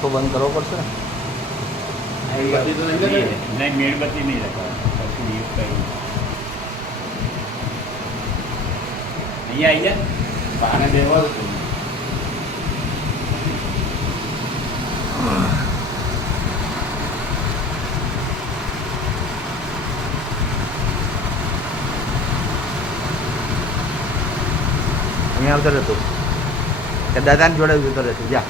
પંખો બંધ કરવો પડશે ને. नहीं मेणबत्ती नहीं रखा પછી ये कहीं અહીંયા બહાને દેવા દો અહીંયા આવતો રહેતો કે દાદાની જોડે જતો રહેતો જા.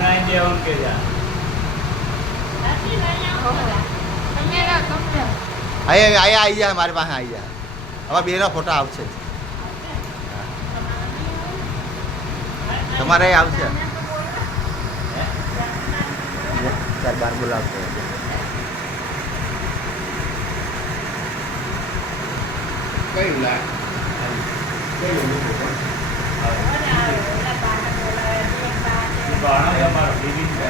नहीं दे उनके जा અહીંયા આવી જાય મારી પાસે આવી જાય. હવે બેનો ફોટો આવશે તમારે આવશે. ચાર બાર બોલાવશે. કઈ લા કઈ બાણા અમારો દીદી છે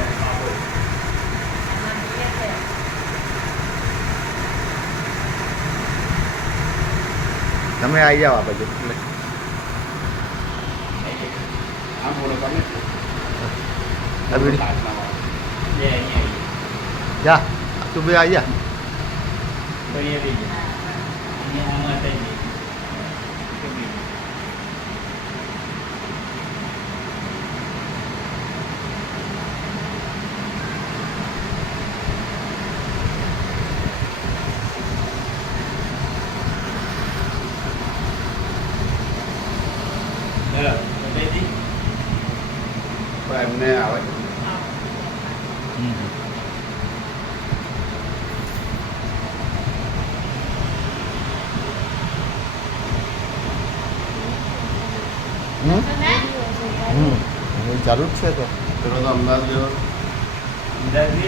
તમે આવી જાઓ આ બાજુ એટલે આમ બોલો તમે ये જા તું બે આવી જા. तो ये भी ये हम आते हैं એમને આવે ચાલુ જ છે તો પેલો તો અમદાવાદ ગયો अंदर भी